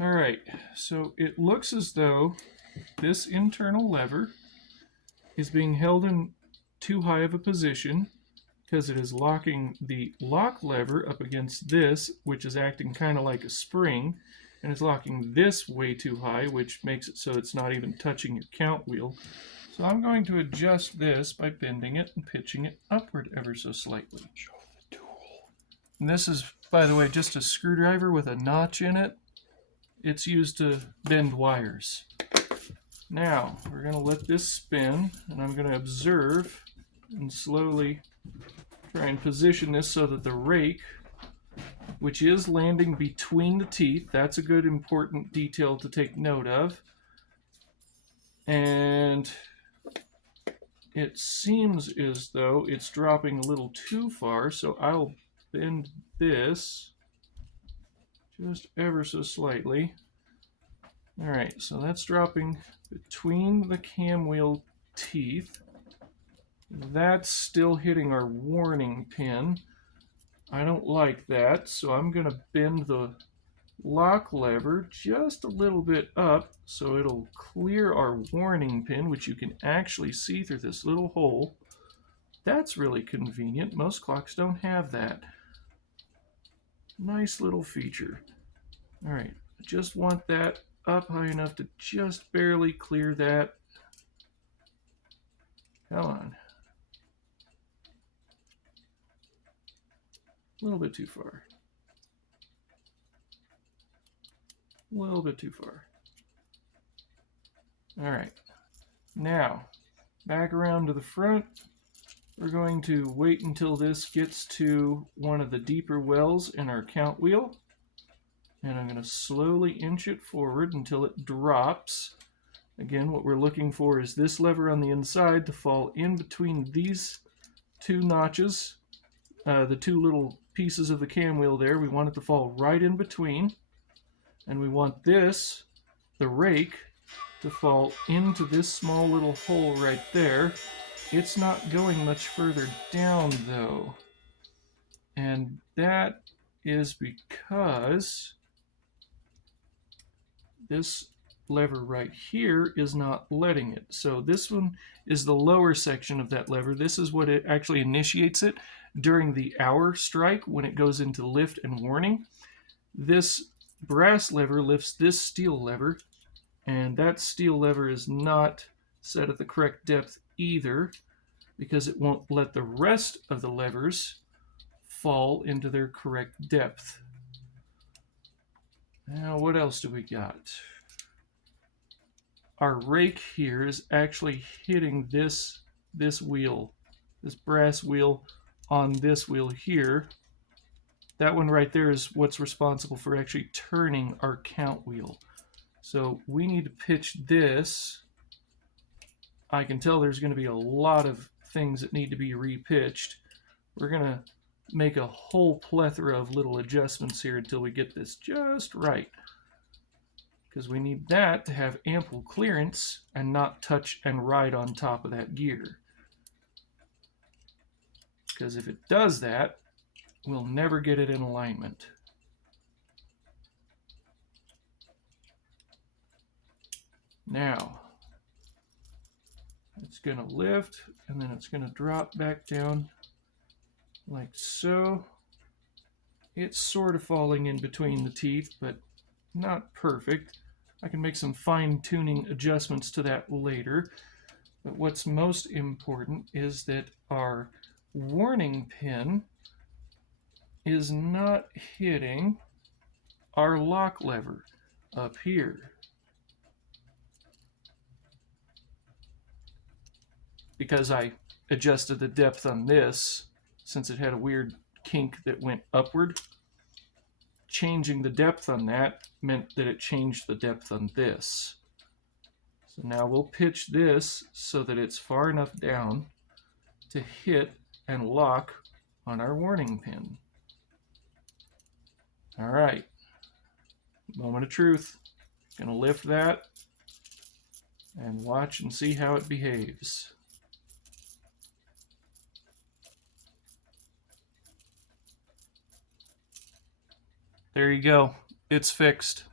All right, so it looks as though this internal lever is being held in too high of a position because it is locking the lock lever up against this, which is acting kind of like a spring, and it's locking this way too high, which makes it so it's not even touching your count wheel. So I'm going to adjust this by bending it and pitching it upward ever so slightly. And this is, by the way, just a screwdriver with a notch in it. It's used to bend wires. Now, we're going to let this spin, and I'm going to observe and slowly try and position this so that the rake, which is landing between the teeth, that's a good important detail to take note of. And it seems as though it's dropping a little too far, so I'll bend this just ever so slightly. All right, so that's dropping between the cam wheel teeth. That's still hitting our warning pin. I don't like that, so I'm going to bend the lock lever just a little bit up so it'll clear our warning pin, which you can actually see through this little hole. That's really convenient. Most clocks don't have that. Nice little feature. All right, I just want that up high enough to just barely clear that. Come on. A little bit too far. A little bit too far. All right. Now, back around to the front. We're going to wait until this gets to one of the deeper wells in our count wheel. And I'm going to slowly inch it forward until it drops. Again, what we're looking for is this lever on the inside to fall in between these two notches, the two little pieces of the cam wheel there. We want it to fall right in between. And we want this, the rake, to fall into this small little hole right there. It's not going much further down though. And that is because this lever right here is not letting it. So this one is the lower section of that lever. This is what it actually initiates it during the hour strike when it goes into lift and warning. This brass lever lifts this steel lever, and that steel lever is not set at the correct depth either because it won't let the rest of the levers fall into their correct depth. Now, what else do we got? Our rake here is actually hitting this wheel, this brass wheel on this wheel here. That one right there is what's responsible for actually turning our count wheel. So we need to pitch this. I can tell there's going to be a lot of things that need to be repitched. We're going to make a whole plethora of little adjustments here until we get this just right. Because we need that to have ample clearance and not touch and ride on top of that gear. Because if it does that, we'll never get it in alignment. Now, it's going to lift and then it's going to drop back down like so. It's sort of falling in between the teeth, but not perfect. I can make some fine-tuning adjustments to that later. But what's most important is that our warning pin is not hitting our lock lever up here. Because I adjusted the depth on this, since it had a weird kink that went upward, changing the depth on that meant that it changed the depth on this. So now we'll pitch this so that it's far enough down to hit and lock on our warning pin. All right, moment of truth. Gonna lift that and watch and see how it behaves. There you go. It's fixed.